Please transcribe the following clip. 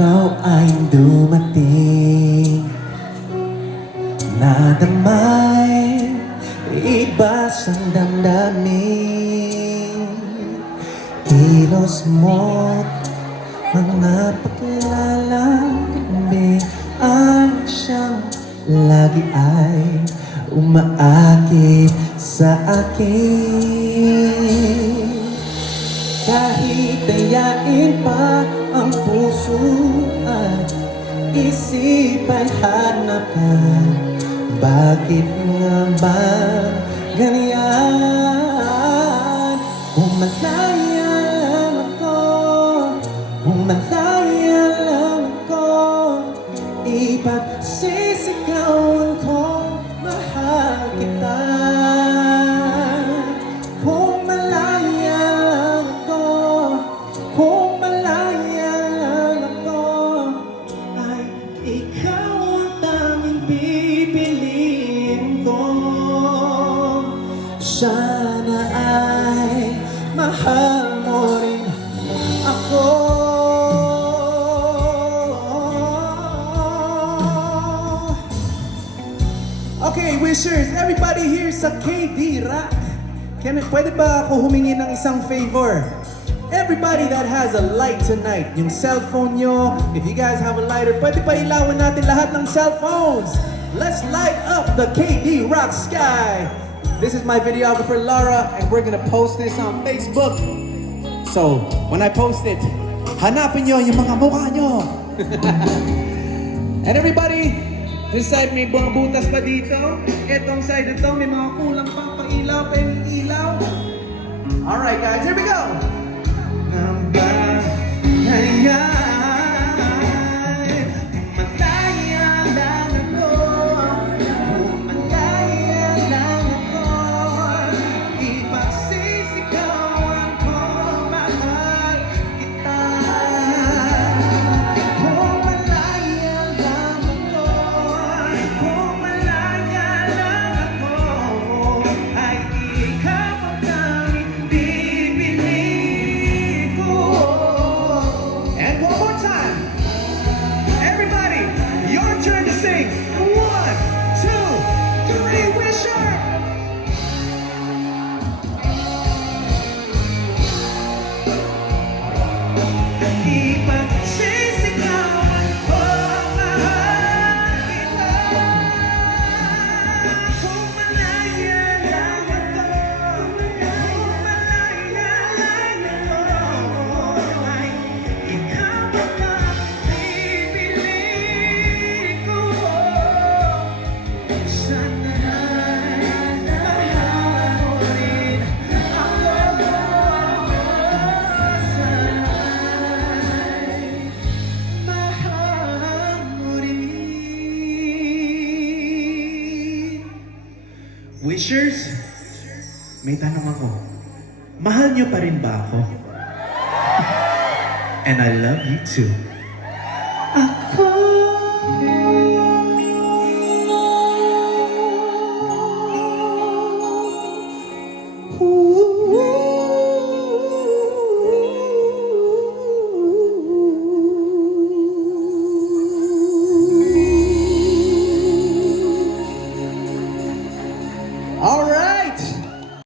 ikaw ay dumating, nadamay iba siyang damdamin. Kilos mo't mga paglalambing siyang lagi ay umaakit sa akin. Kahit dayain pa ang puso at isip ay hanapan, bakit nga ba ganyan? Kung malaya lang ako, kung malaya lang ako, ipagsisigawan ko, mahal kita. Kung malaya lang ako, kung malaya lang ako, ay ikaw ang tanging pipiliin ko. Sana ay mahal mo rin ako. Okay, wishers, everybody here sa KD Rock. Pwede ba ako humingi ng isang favor? Everybody that has a light tonight, yung cellphone nyo, if you guys have a lighter, pwede pa ilawan natin lahat ng cellphones. Let's light up the KD Rock sky. This is my videographer Lara, and we're gonna post this on Facebook. So, when I post it, hanapin nyo yung mga mukha nyo. And everybody, this side may mga butas pa dito. Etong side ito, may mga kulang pang pang-ilaw, pang-ilaw. Alright guys, here we go! Wishers, may tanong ako. Mahal niyo pa rin ba ako? And I love you too. Ako. Ooh.